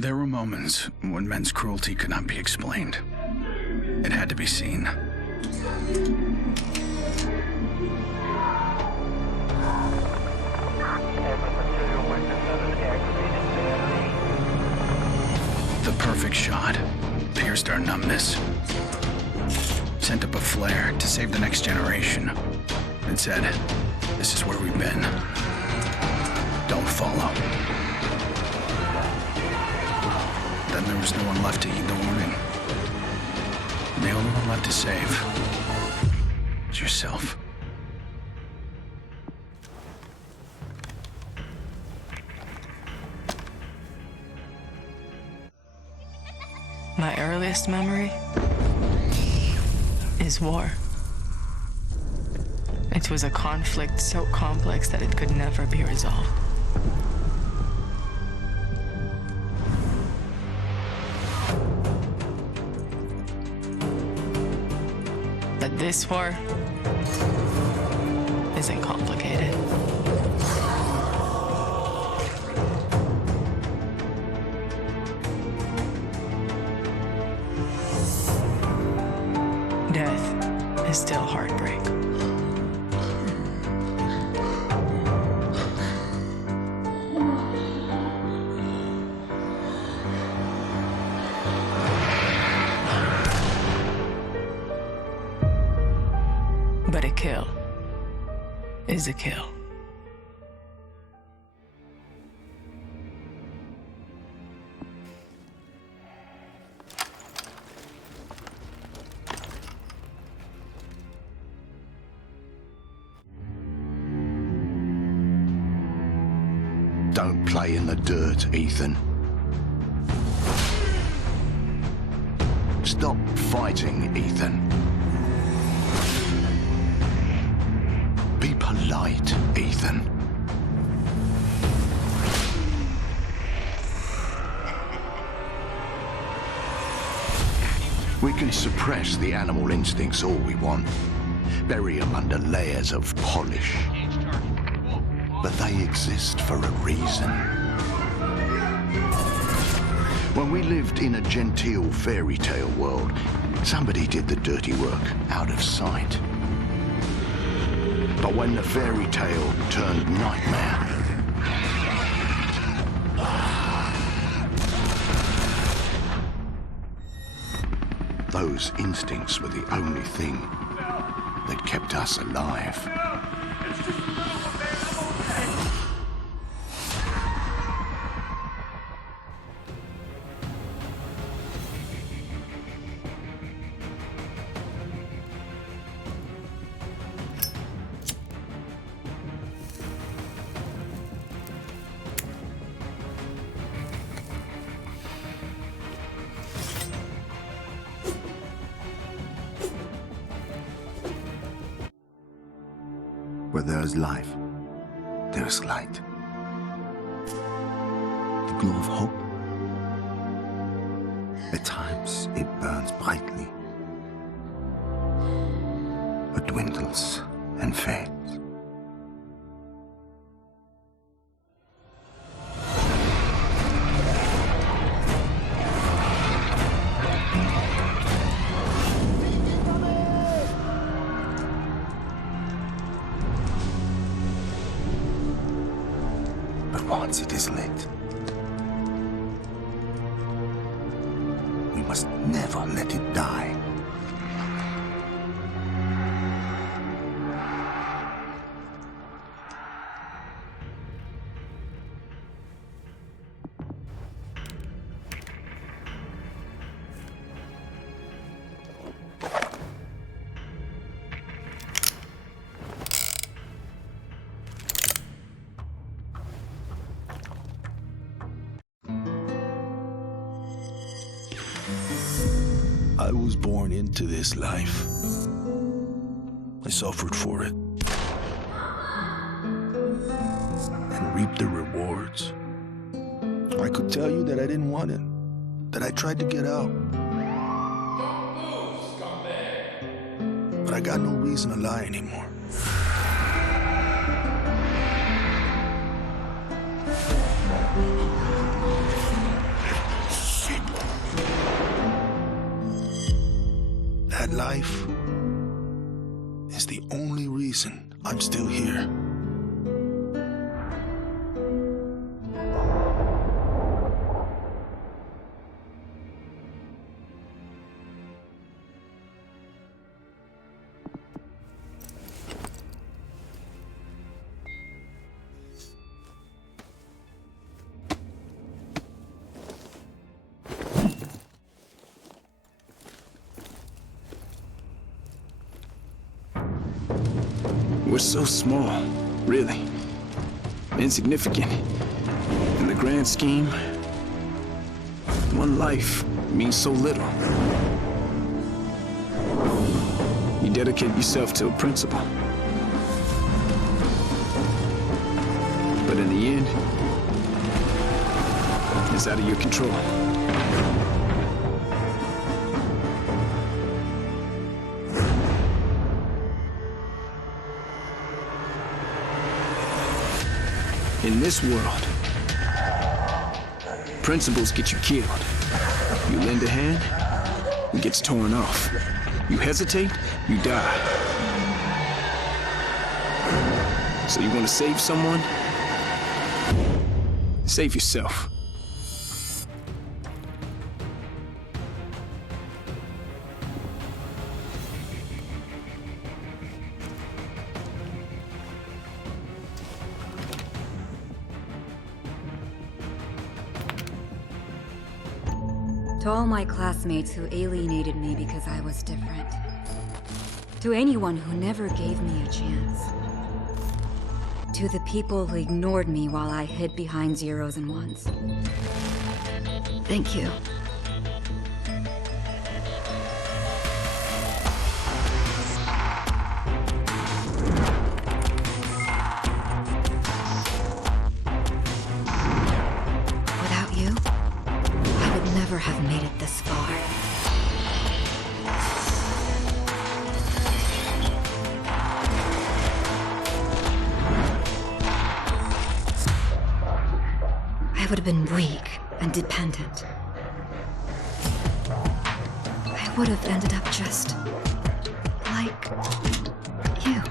There were moments when men's cruelty could not be explained. It had to be seen. The perfect shot pierced our numbness, sent up a flare to save the next generation. It said, "This is where we've been. Don't follow." Then there was no one left to heed the warning. And the only one left to save was yourself. My earliest memory is war. It was a conflict so complex that it could never be resolved. But this war isn't complicated. Death is still heartbreak. But a kill is a kill. Don't play in the dirt, Ethan. Stop fighting, Ethan. Be polite, Ethan. We can suppress the animal instincts all we want, bury them under layers of polish. But they exist for a reason. When we lived in a genteel fairy tale world, somebody did the dirty work out of sight. But when the fairy tale turned nightmare, those instincts were the only thing that kept us alive. Where there is life, there is light. The glow of hope. At times it burns brightly, but dwindles and fades. Once it is lit, we must never let it die. I was born into this life. I suffered for it and reaped the rewards. I could tell you that I didn't want it, that I tried to get out. But I got no reason to lie anymore. that life is the only reason I'm still here. We're so small, really. Insignificant. In the grand scheme, one life means so little. You dedicate yourself to a principle. But in the end, it's out of your control. In this world, principles get you killed. You lend a hand, it gets torn off. You hesitate, you die. So you want to save someone? Save yourself. To all my classmates who alienated me because I was different. To anyone who never gave me a chance. To the people who ignored me while I hid behind zeros and ones. Thank you. Without you, I would never have made it this far. I would have been weak and dependent. I would have ended up just like you.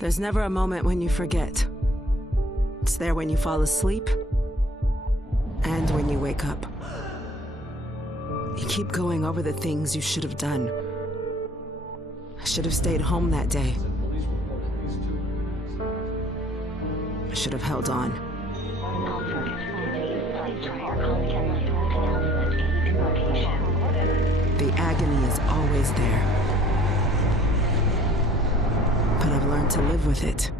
There's never a moment when you forget. It's there when you fall asleep and when you wake up. You keep going over the things you should have done. I should have stayed home that day. I should have held on. The agony is always there. But I've learned to live with it.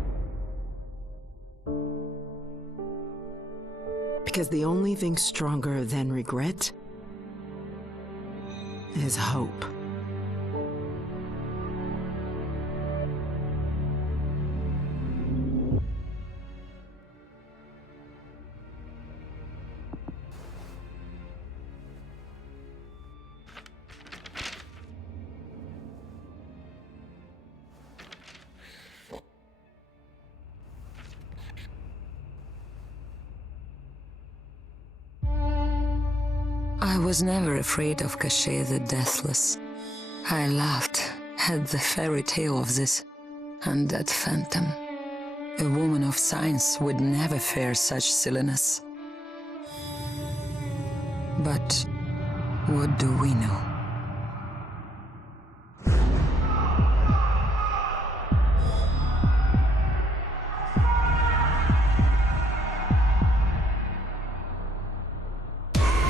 Because the only thing stronger than regret is hope. I was never afraid of Cachet the Deathless. I laughed at the fairy tale of this undead phantom. A woman of science would never fear such silliness. But what do we know?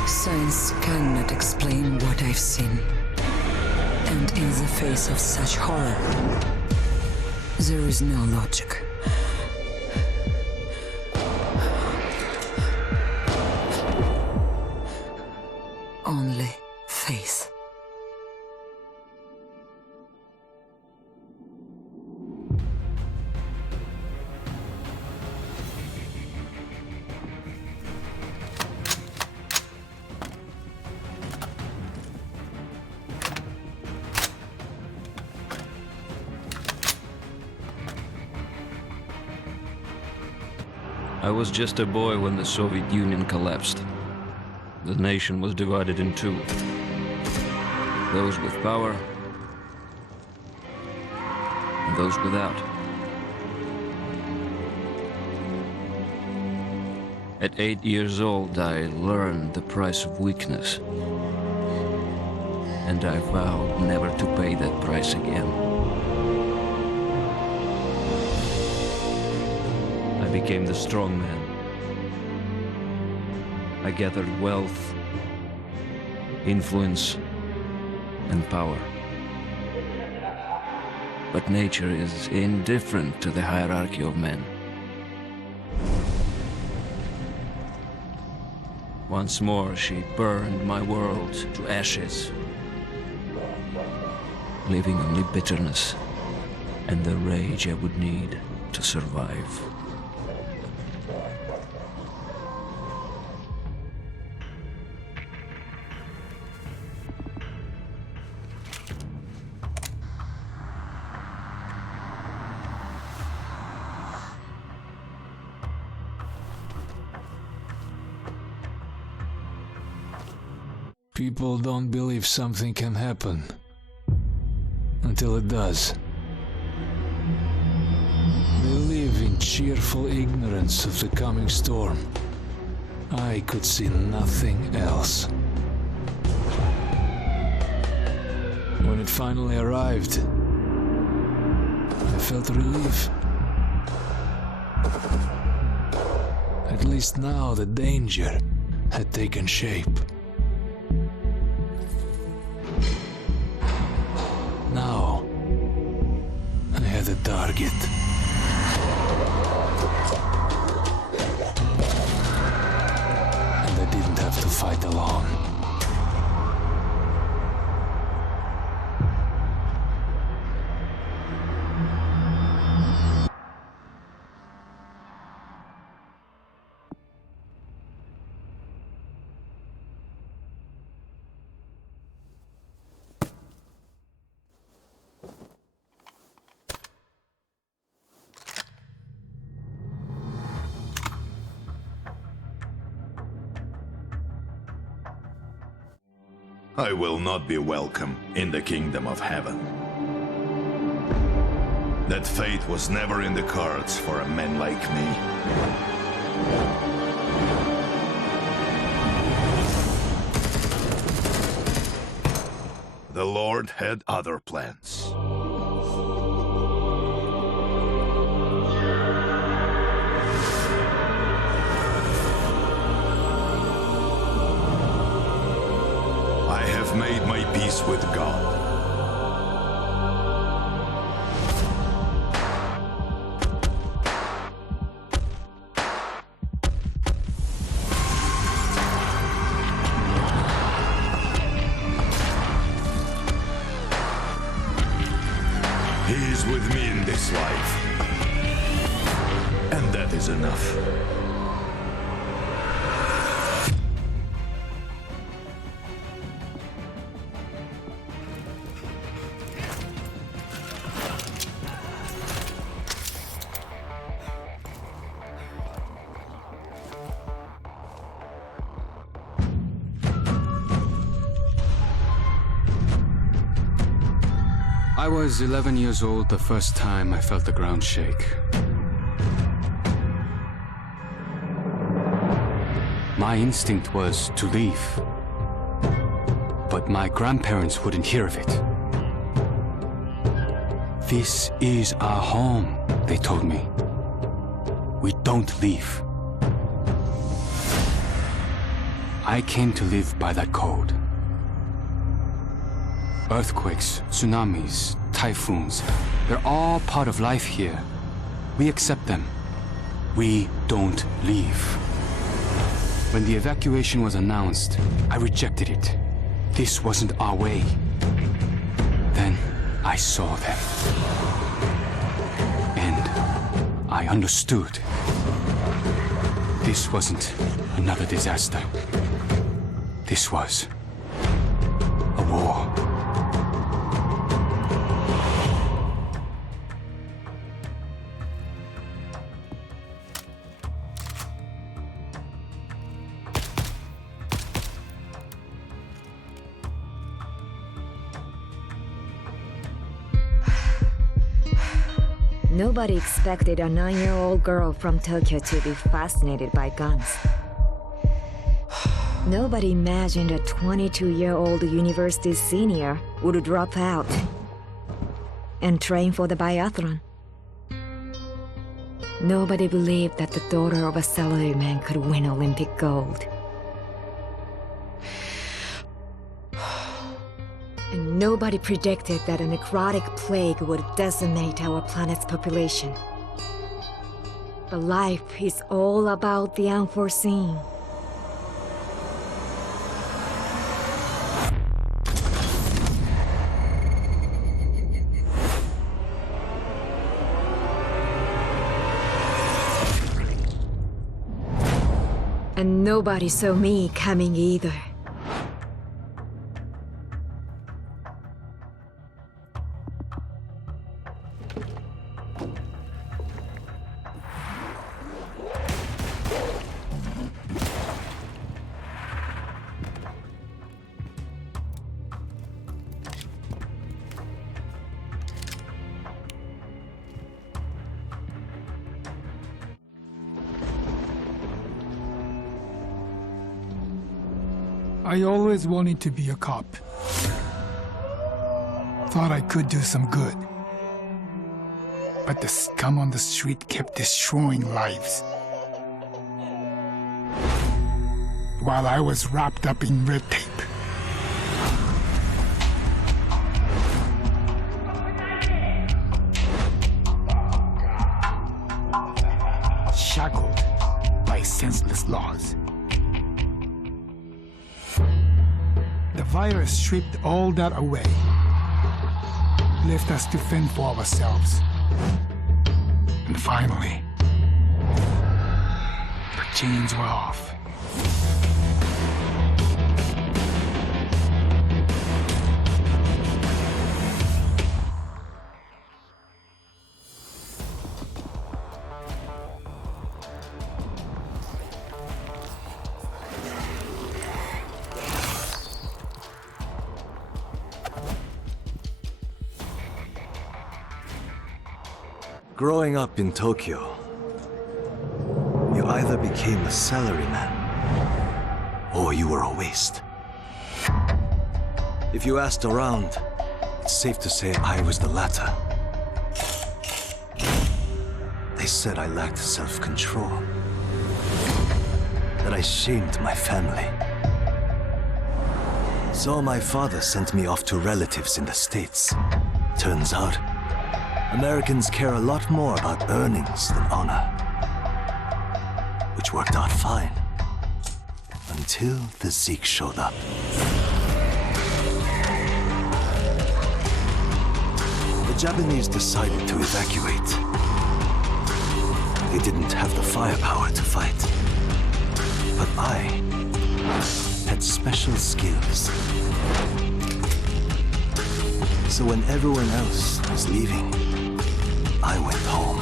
Science cannot explain what I've seen. And in the face of such horror, there is no logic. Only faith. I was just a boy when the Soviet Union collapsed. The nation was divided in two. Those with power, and those without. At 8 years old, I learned the price of weakness. And I vowed never to pay that price again. I became the strong man. I gathered wealth, influence, and power. But nature is indifferent to the hierarchy of men. Once more, she burned my world to ashes, leaving only bitterness and the rage I would need to survive. People don't believe something can happen until it does. They live in cheerful ignorance of the coming storm. I could see nothing else. When it finally arrived, I felt relief. At least now the danger had taken shape. Now, I had a target. And I didn't have to fight alone. I will not be welcome in the kingdom of heaven. That fate was never in the cards for a man like me. The Lord had other plans. I have made my peace with God. He is with me in this life. And that is enough. I was 11 years old the first time I felt the ground shake. My instinct was to leave, but my grandparents wouldn't hear of it. This is our home, they told me. We don't leave. I came to live by that code. Earthquakes, tsunamis, typhoons, they're all part of life here. We accept them. We don't leave. When the evacuation was announced, I rejected it. This wasn't our way. Then I saw them. And I understood. This wasn't another disaster. This was a war. Nobody expected a 9-year-old girl from Tokyo to be fascinated by guns. Nobody imagined a 22-year-old university senior would drop out and train for the biathlon. Nobody believed that the daughter of a salaryman could win Olympic gold. And nobody predicted that a necrotic plague would decimate our planet's population. But life is all about the unforeseen. And nobody saw me coming either. I always wanted to be a cop. Thought I could do some good. But the scum on the street kept destroying lives. While I was wrapped up in red tape. Shackled by senseless laws. The virus stripped all that away, left us to fend for ourselves. And finally, the chains were off. Growing up in Tokyo, you either became a salaryman or you were a waste. If you asked around, it's safe to say I was the latter. They said I lacked self-control, that I shamed my family. So my father sent me off to relatives in the States. Turns out, Americans care a lot more about earnings than honor. Which worked out fine. Until the Zeke showed up. The Japanese decided to evacuate. They didn't have the firepower to fight. But I had special skills. So when everyone else was leaving, I went home.